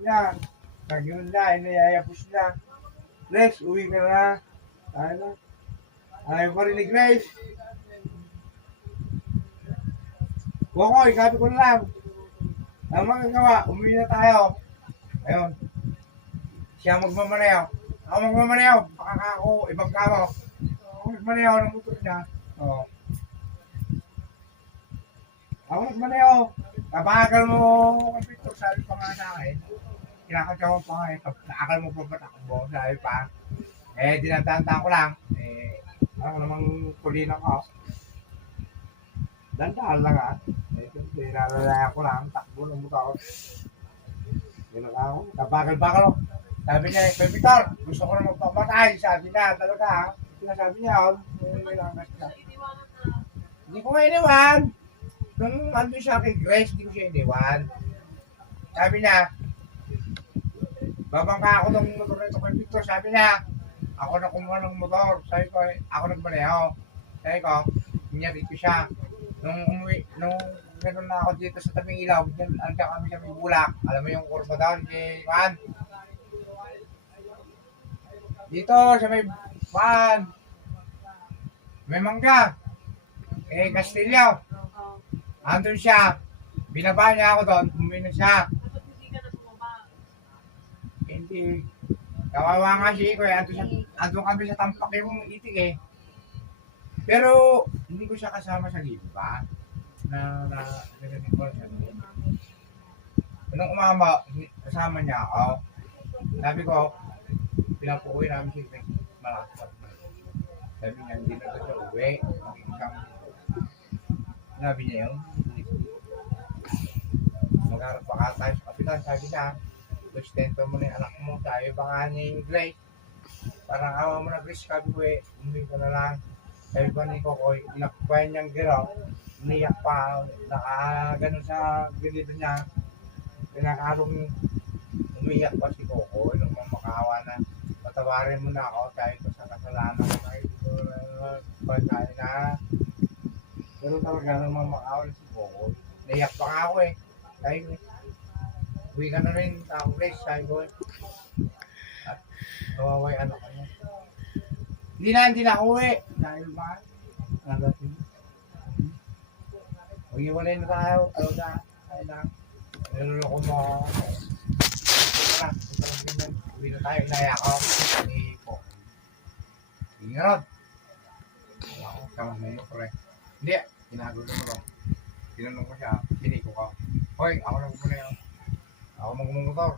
niya. Nag-yun na, inayayapos na. Grace, uwi ka na. Ano? Ayaw pa rin ni Grace. Kokoy, sabi ko na lang. Ang magagawa, umuwi na tayo. Ayun. Siya magmamaneho. Ako magmamaneho. Baka ako, ibang kamo. Ako magmaneho ng motor niya. Oo. Ako magmaneho. Kabagal mo kay Victor, sabi pa nga sa akin. Kinakatsaw pa nga eh. Kaakal mo pa patakbo, sabi pa. Eh, dinadanta ko lang. Eh, ako namang kulina ko. Dandahan lang ah. Eh, dinalalayan ko lang. Takbo ng motor. Ganun ako. Kabagal-bagal ako. Sabi niya, Kuya Victor, gusto ko na magpamatay. Sabi niya, talaga ha. Sinasabi niya, hindi ko nga iniwan. Nung ando siya kay Grace, hindi ko siya iniwan. Sabi niya, babangka ako ng motor nito kay Victor. Sabi niya, ako na kumuha ng motor. Sabi ko, ako nagmaneho. Sabi ko, niyarit ko siya. Nung umuwi, nung gano'n na ako dito sa tabing ilaw, andiyan kami sa may bulak. Alam mo yung kurba down, kay Juan. Dito sa may Juan. May mangga. Eh, Castillo. Andun siya. Binaba niya ako doon, umuwi na siya. Hindi. Kawawa nga siya ko eh. Andun kami sa tampak yung itik eh. Pero, hindi ko siya kasama sa giba. Narinig ko siya. Nung umama, kasama niya ako. Sabi ko, pinapukuwi namin siya. Malakot. Sabi niya, hindi na siya uwi. Sabi niya yun. Magharap baka tayo sa kapitan. Sabi niya, sustento mo na yung anak mo. Sabi baka ni Grace. Parang awa mo na Grace. Sabi ko eh, umuwi ko na lang. Sabi ko ni Kokoy, nakukuha niyang giraw. Umiyak pa. Nakaganon sa gilid niya. Pinakarong umiyak pa si Kokoy. Nung makakawa na, patawarin mo na ako. Dahil ko sa kasalanan ko. Pagkain na. Pero talaga nung makakawa na si Kokoy. Naiyak pa nga ako eh. Dahil uwi ka na rin ako Grace. Sabi ko eh. At kawaway anak ko niya. Hindi na ako uwi. Dahil ba? Nagating. Mag-iwalay na tayo. Talaga. Ay lang. Niluloko mo ako. Uwi na tayo. Inaya ako. Hindi po. Hindi nga ron. Ako. Kamang mo ko rin. Hindi. Ginagulo mo ron. Tinanong ko siya. Piniko ko. Hoy, ako na muna yun. Ako magmumotor.